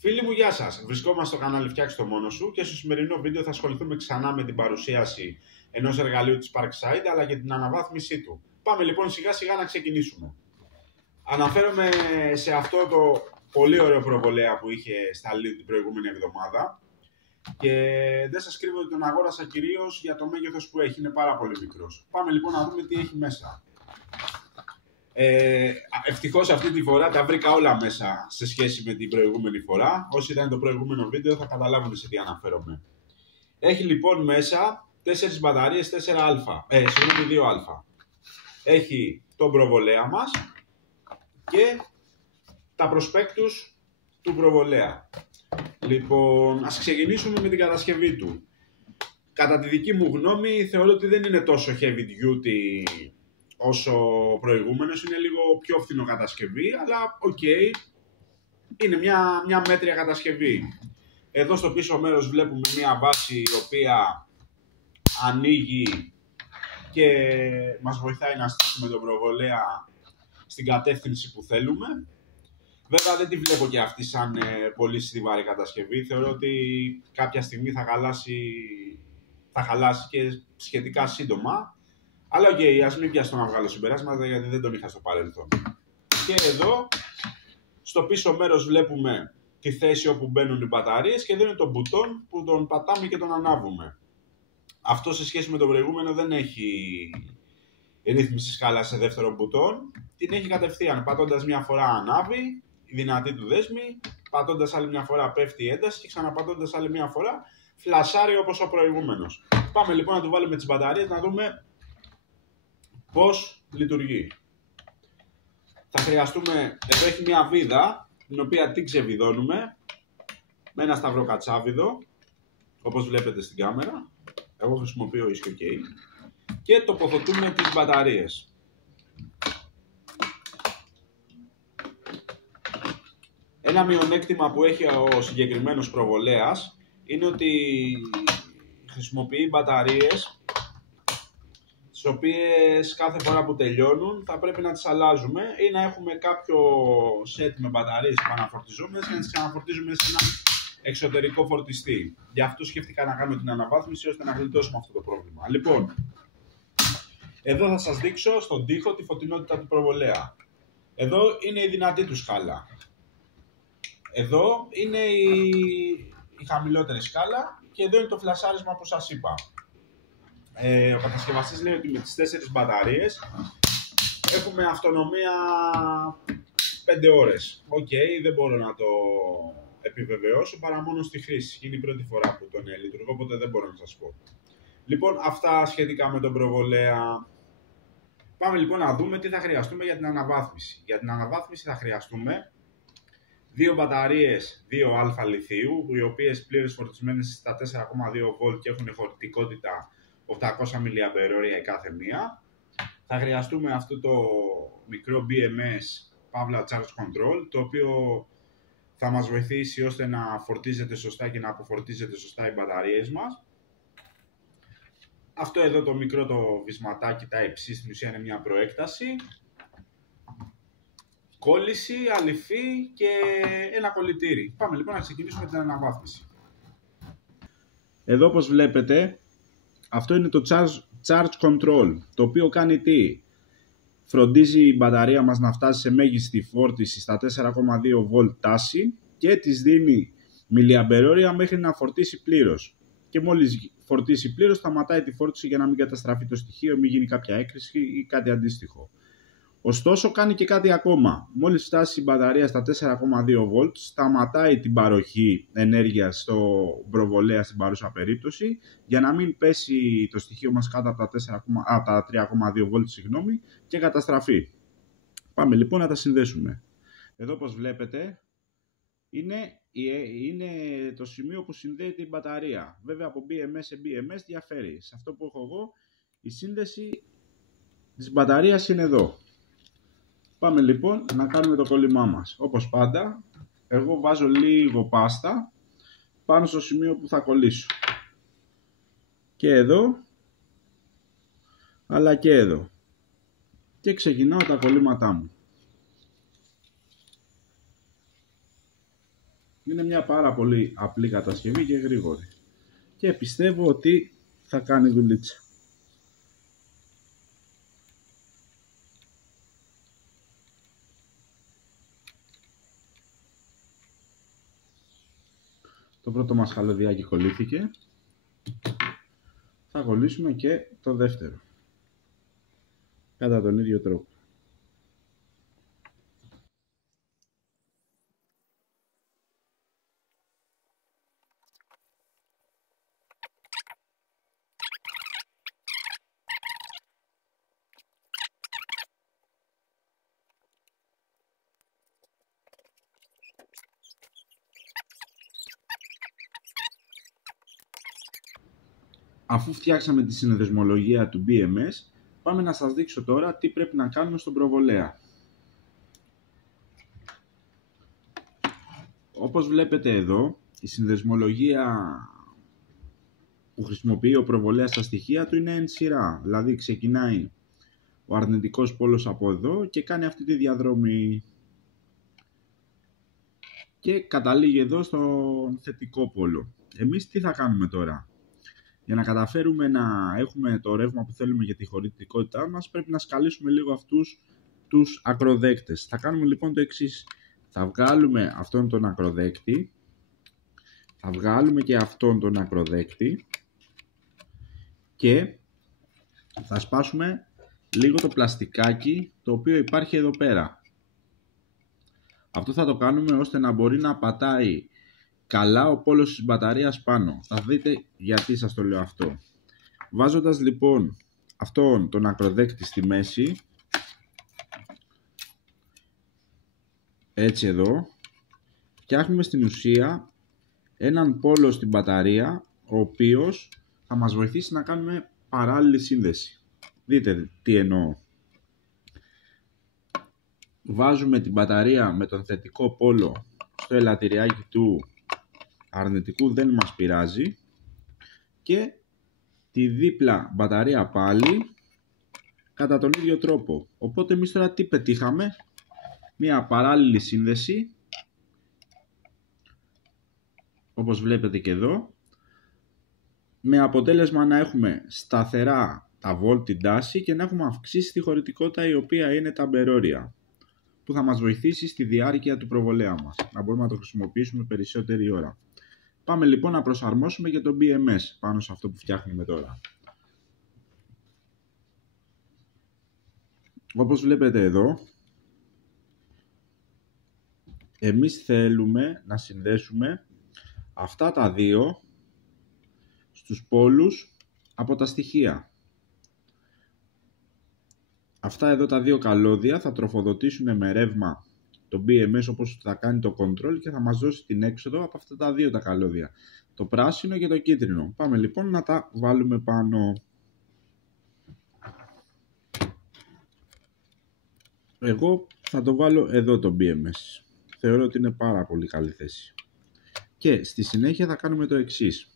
Φίλοι μου, γεια σας. Βρισκόμαστε στο κανάλι Φτιάξε το Μόνο Σου και στο σημερινό βίντεο θα ασχοληθούμε ξανά με την παρουσίαση ενός εργαλείου της Parkside αλλά και την αναβάθμισή του. Πάμε λοιπόν σιγά σιγά να ξεκινήσουμε. Αναφέρομαι σε αυτό το πολύ ωραίο προβολέα που είχε σταλεί την προηγούμενη εβδομάδα και δεν σας κρύβω ότι τον αγόρασα κυρίως για το μέγεθος που έχει, είναι πάρα πολύ μικρός. Πάμε λοιπόν να δούμε τι έχει μέσα. Ευτυχώς αυτή τη φορά τα βρήκα όλα μέσα σε σχέση με την προηγούμενη φορά. Όσοι ήταν το προηγούμενο βίντεο θα καταλάβουν σε τι αναφέρομαι. Έχει λοιπόν μέσα 4 μπαταρίες 2α. Έχει τον προβολέα μας και τα προσπέκτους του προβολέα. Λοιπόν, ας ξεκινήσουμε με την κατασκευή του. Κατά τη δική μου γνώμη θεωρώ ότι δεν είναι τόσο heavy duty όσο προηγούμενος, είναι λίγο πιο φθηνό κατασκευή, αλλά οκ, είναι μια μέτρια κατασκευή. Εδώ στο πίσω μέρος βλέπουμε μια βάση η οποία ανοίγει και μας βοηθάει να στήσουμε τον προβολέα στην κατεύθυνση που θέλουμε. Βέβαια δεν τη βλέπω και αυτή σαν πολύ στιβαρή κατασκευή, θεωρώ ότι κάποια στιγμή θα χαλάσει και σχετικά σύντομα. Αλλά οκ, ας μην πιάσω να βγάλω συμπεράσματα γιατί δεν τον είχα στο παρελθόν. Και εδώ, στο πίσω μέρος βλέπουμε τη θέση όπου μπαίνουν οι μπαταρίες και εδώ είναι το μπουτόν που τον πατάμε και τον ανάβουμε. Αυτό σε σχέση με το προηγούμενο δεν έχει ρύθμιση σκάλα σε δεύτερο μπουτόν. Την έχει κατευθείαν, πατώντας μια φορά ανάβει, η δυνατή του δέσμη, πατώντας άλλη μια φορά πέφτει η ένταση και ξαναπατώντας άλλη μια φορά φλασάρει όπως ο προηγούμενος. Πάμε λοιπόν να του βάλουμε τις μπαταρίες να δούμε πώς λειτουργεί. Θα χρειαστούμε, εδώ έχει μια βίδα την οποία την ξεβιδώνουμε με ένα σταυρό κατσάβιδο όπως βλέπετε στην κάμερα. Εγώ χρησιμοποιώ ίσιο και τοποθετούμε τις μπαταρίες. Ένα μειονέκτημα που έχει ο συγκεκριμένος προβολέας είναι ότι χρησιμοποιεί μπαταρίες τις οποίες κάθε φορά που τελειώνουν θα πρέπει να τις αλλάζουμε ή να έχουμε κάποιο σετ με μπαταρίες επαναφορτιζόμενες και να τις ξαναφορτίζουμε σε ένα εξωτερικό φορτιστή. Γι' αυτό σκέφτηκα να κάνω την αναβάθμιση ώστε να γλιτώσουμε αυτό το πρόβλημα. Λοιπόν, εδώ θα σας δείξω στον τοίχο τη φωτεινότητα του προβολέα. Εδώ είναι η δυνατή του σκάλα. Εδώ είναι η χαμηλότερη σκάλα και εδώ είναι το φλασάρισμα που σας είπα. Ο κατασκευαστής λέει ότι με τις 4 μπαταρίες έχουμε αυτονομία 5 ώρες. Οκ, δεν μπορώ να το επιβεβαιώσω παρά μόνο στη χρήση. Είναι η πρώτη φορά που τον λειτουργώ, οπότε δεν μπορώ να σας πω. Λοιπόν, αυτά σχετικά με τον προβολέα. Πάμε λοιπόν να δούμε τι θα χρειαστούμε για την αναβάθμιση. Για την αναβάθμιση θα χρειαστούμε 2 μπαταρίες 2α λιθίου, οι οποίες πλήρως φορτισμένες στα 4,2V και έχουν χωρητικότητα 800 mAh η κάθε μία. Θα χρειαστούμε αυτό το μικρό BMS, Pavla Charge Control, το οποίο θα μας βοηθήσει ώστε να φορτίζεται σωστά και να αποφορτίζεται σωστά οι μπαταρίες μας. Αυτό εδώ το μικρό το βυσματάκι Type-C στην ουσία είναι μια προέκταση. Κόλληση, αληφή και ένα κολλητήρι. Πάμε λοιπόν να ξεκινήσουμε την αναβάθμιση. Εδώ όπως βλέπετε, αυτό είναι το Charge Control, το οποίο κάνει τι? Φροντίζει η μπαταρία μας να φτάσει σε μέγιστη φόρτιση στα 4,2V τάση και της δίνει μιλιαμπερόρια μέχρι να φορτίσει πλήρως. Και μόλις φορτίσει πλήρως σταματάει τη φόρτιση για να μην καταστραφεί το στοιχείο, μην γίνει κάποια έκρηση ή κάτι αντίστοιχο. Ωστόσο κάνει και κάτι ακόμα. Μόλις φτάσει η μπαταρία στα 4,2V σταματάει την παροχή ενέργειας στο προβολέα στην παρούσα περίπτωση για να μην πέσει το στοιχείο μας κάτω από τα 3,2V και καταστραφεί. Πάμε λοιπόν να τα συνδέσουμε. Εδώ όπως βλέπετε είναι το σημείο που συνδέεται η μπαταρία. Βέβαια από BMS σε BMS διαφέρει. Σε αυτό που έχω εγώ η σύνδεση της μπαταρίας είναι εδώ. Πάμε λοιπόν να κάνουμε το κόλλημά μας. Όπως πάντα, εγώ βάζω λίγο πάστα πάνω στο σημείο που θα κολλήσω. Και εδώ, αλλά και εδώ. Και ξεκινάω τα κολλήματά μου. Είναι μια πάρα πολύ απλή κατασκευή και γρήγορη. Και πιστεύω ότι θα κάνει δουλίτσα. Το πρώτο μας καλωδιάκι κολλήθηκε. Θα κολλήσουμε και το δεύτερο. Κατά τον ίδιο τρόπο. Αφού φτιάξαμε τη συνδεσμολογία του BMS, πάμε να σας δείξω τώρα τι πρέπει να κάνουμε στον προβολέα. Όπως βλέπετε εδώ, η συνδεσμολογία που χρησιμοποιεί ο προβολέας στα στοιχεία του είναι εν σειρά. Δηλαδή ξεκινάει ο αρνητικός πόλος από εδώ και κάνει αυτή τη διαδρομή. Και καταλήγει εδώ στον θετικό πόλο. Εμείς τι θα κάνουμε τώρα? Για να καταφέρουμε να έχουμε το ρεύμα που θέλουμε για τη χωρητικότητά μας, πρέπει να σκαλίσουμε λίγο αυτούς τους ακροδέκτες. Θα κάνουμε λοιπόν το εξής. Θα βγάλουμε αυτόν τον ακροδέκτη, θα βγάλουμε και αυτόν τον ακροδέκτη και θα σπάσουμε λίγο το πλαστικάκι το οποίο υπάρχει εδώ πέρα. Αυτό θα το κάνουμε ώστε να μπορεί να πατάει καλά ο πόλος της μπαταρίας πάνω. Θα δείτε γιατί σας το λέω αυτό. Βάζοντας λοιπόν αυτόν τον ακροδέκτη στη μέση, έτσι εδώ, φτιάχνουμε στην ουσία έναν πόλο στην μπαταρία, ο οποίος θα μας βοηθήσει να κάνουμε παράλληλη σύνδεση. Δείτε τι εννοώ. Βάζουμε την μπαταρία με τον θετικό πόλο στο ελαττηριάκι του αρνητικού, δεν μας πειράζει, και τη δίπλα μπαταρία πάλι κατά τον ίδιο τρόπο. Οπότε εμείς τώρα τι πετύχαμε? Μια παράλληλη σύνδεση, όπως βλέπετε και εδώ, με αποτέλεσμα να έχουμε σταθερά τα βολτ, την τάση, και να έχουμε αυξήσει τη χωρητικότητα, η οποία είναι τα αμπερόρια, που θα μας βοηθήσει στη διάρκεια του προβολέα μας, να μπορούμε να το χρησιμοποιήσουμε περισσότερη ώρα. Πάμε λοιπόν να προσαρμόσουμε και το BMS πάνω σε αυτό που φτιάχνουμε τώρα. Όπως βλέπετε εδώ, εμείς θέλουμε να συνδέσουμε αυτά τα δύο στους πόλους από τα στοιχεία. Αυτά εδώ τα δύο καλώδια θα τροφοδοτήσουν με ρεύμα το BMS όπως θα κάνει το control και θα μας δώσει την έξοδο από αυτά τα δύο τα καλώδια, το πράσινο και το κίτρινο. Πάμε λοιπόν να τα βάλουμε πάνω. Εγώ θα το βάλω εδώ το BMS. Θεωρώ ότι είναι πάρα πολύ καλή θέση. Και στη συνέχεια θα κάνουμε το εξής.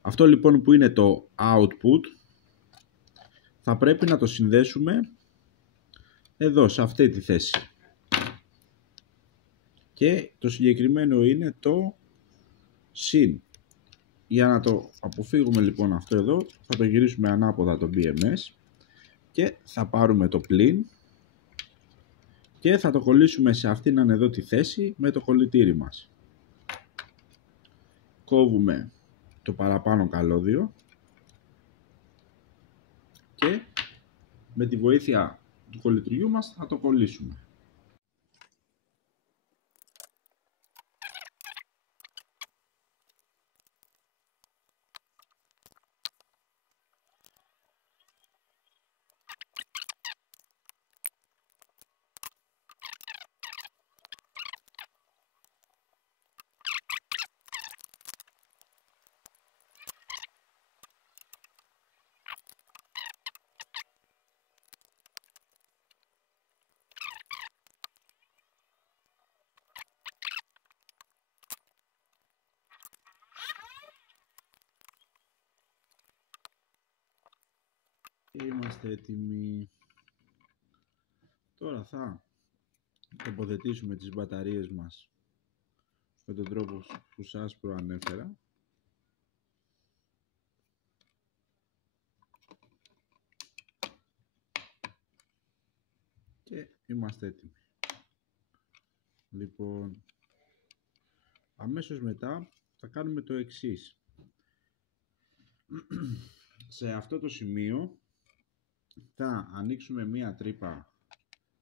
Αυτό λοιπόν που είναι το output θα πρέπει να το συνδέσουμε εδώ σε αυτή τη θέση. Και το συγκεκριμένο είναι το SIN. Για να το αποφύγουμε λοιπόν αυτό εδώ, θα το γυρίσουμε ανάποδα το BMS και θα πάρουμε το πλην και θα το κολλήσουμε σε αυτήν εδώ τη θέση με το κολλητήρι μας. Κόβουμε το παραπάνω καλώδιο και με τη βοήθεια του κολλητριού μας θα το κολλήσουμε. Είμαστε έτοιμοι. Τώρα θα τοποθετήσουμε τις μπαταρίες μας με τον τρόπο που σας προανέφερα. Και είμαστε έτοιμοι. Λοιπόν, αμέσως μετά θα κάνουμε το εξής. Σε αυτό το σημείο θα ανοίξουμε μία τρύπα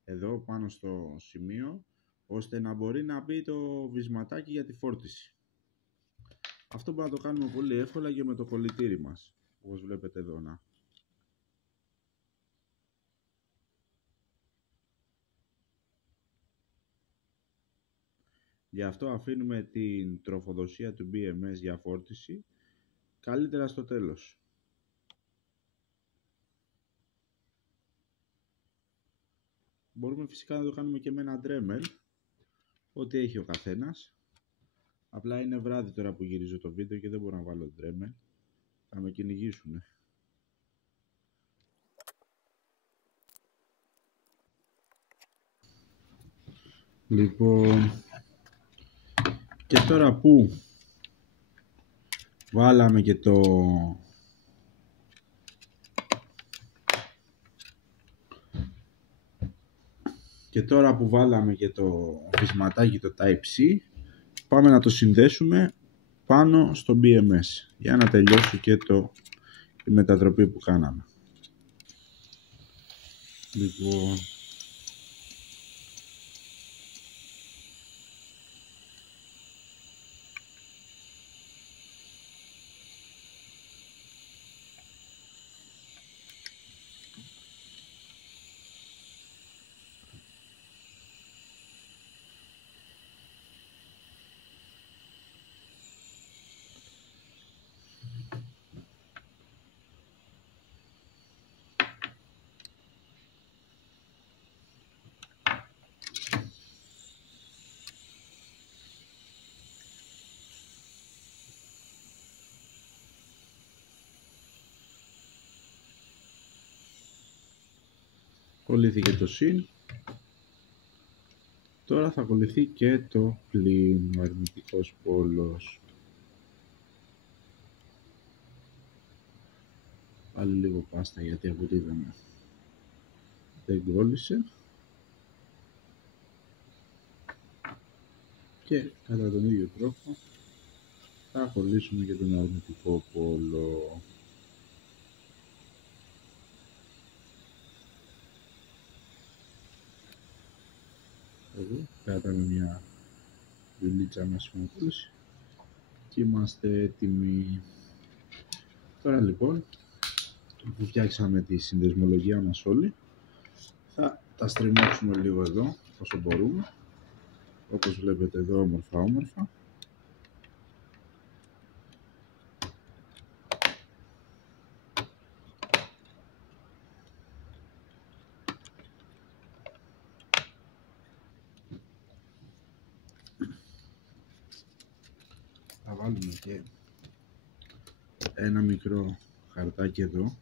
εδώ πάνω στο σημείο, ώστε να μπορεί να μπει το βυσματάκι για τη φόρτιση. Αυτό μπορούμε να το κάνουμε πολύ εύκολα και με το κολλητήρι μας, όπως βλέπετε εδώ να. Γι' αυτό αφήνουμε την τροφοδοσία του BMS για φόρτιση καλύτερα στο τέλος. Μπορούμε φυσικά να το κάνουμε και με ένα Dremel, ό,τι έχει ο καθένας. Απλά είναι βράδυ τώρα που γυρίζω το βίντεο και δεν μπορώ να βάλω Dremel. Θα με κυνηγήσουνε. Λοιπόν, και τώρα που βάλαμε και το βυσματάκι το Type-C, πάμε να το συνδέσουμε πάνω στο BMS για να τελειώσει και η μετατροπή που κάναμε. Λοιπόν, κολλήθηκε το συν. Τώρα θα ακολουθεί και το πλην, ο αρνητικός πόλος. Πάλι λίγο πάστα γιατί από ό,τι είδαμε δεν κόλλησε. Και κατά τον ίδιο τρόπο θα κολλήσουμε και τον αρνητικό πόλο. Εδώ κρατάμε μια δουλίτσα με συμμετοχή και είμαστε έτοιμοι. Τώρα λοιπόν που φτιάξαμε τη συνδεσμολογία μας όλοι, θα τα στριμώξουμε λίγο εδώ όσο μπορούμε, όπως βλέπετε εδώ όμορφα. Θα βάλουμε και ένα μικρό χαρτάκι εδώ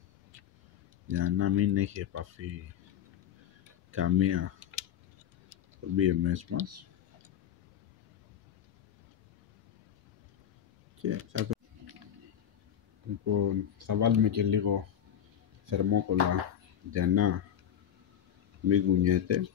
για να μην έχει επαφή καμία το BMS μας και λοιπόν, θα βάλουμε και λίγο θερμόκολλα για να μην κουνιέται.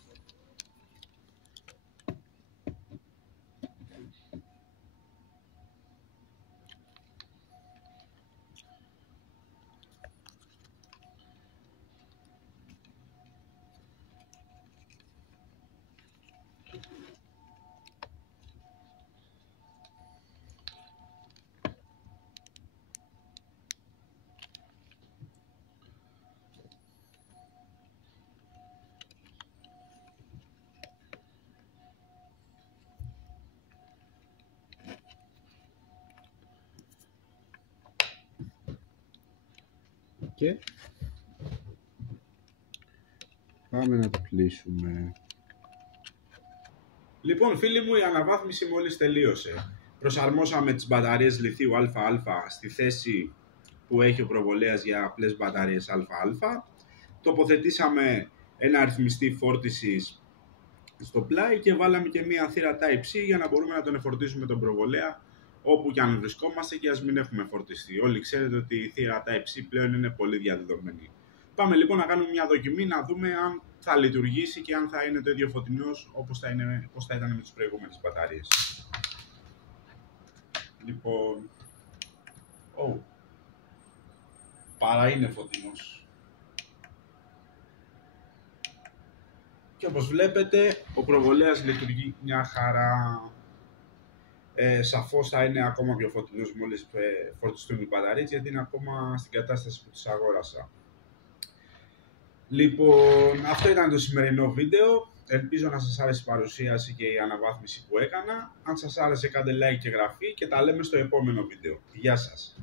Και πάμε να το κλείσουμε. Λοιπόν φίλοι μου, η αναβάθμιση μόλις τελείωσε. Προσαρμόσαμε τις μπαταρίες λιθίου ΑΑ στη θέση που έχει ο προβολέας για απλές μπαταρίες ΑΑ. Τοποθετήσαμε ένα αριθμιστή φόρτισης στο πλάι και βάλαμε και μία θύρα Type-C για να μπορούμε να τον εφορτήσουμε τον προβολέα όπου και αν βρισκόμαστε και ας μην έχουμε φορτιστεί. Όλοι ξέρετε ότι η θύρα Type-C πλέον είναι πολύ διαδεδομένη. Πάμε λοιπόν να κάνουμε μια δοκιμή να δούμε αν θα λειτουργήσει και αν θα είναι το ίδιο φωτεινός όπως θα ήταν με τις προηγούμενες μπαταρίες. Λοιπόν, παρά είναι φωτεινός. Και όπως βλέπετε, ο προβολέας λειτουργεί μια χαρά. Σαφώς θα είναι ακόμα πιο φωτεινός μόλις φορτιστούν οι μπαταρίες, γιατί είναι ακόμα στην κατάσταση που τις αγόρασα. Λοιπόν, αυτό ήταν το σημερινό βίντεο. Ελπίζω να σας άρεσε η παρουσίαση και η αναβάθμιση που έκανα. Αν σας άρεσε, κάντε like και εγγραφή και τα λέμε στο επόμενο βίντεο. Γεια σας!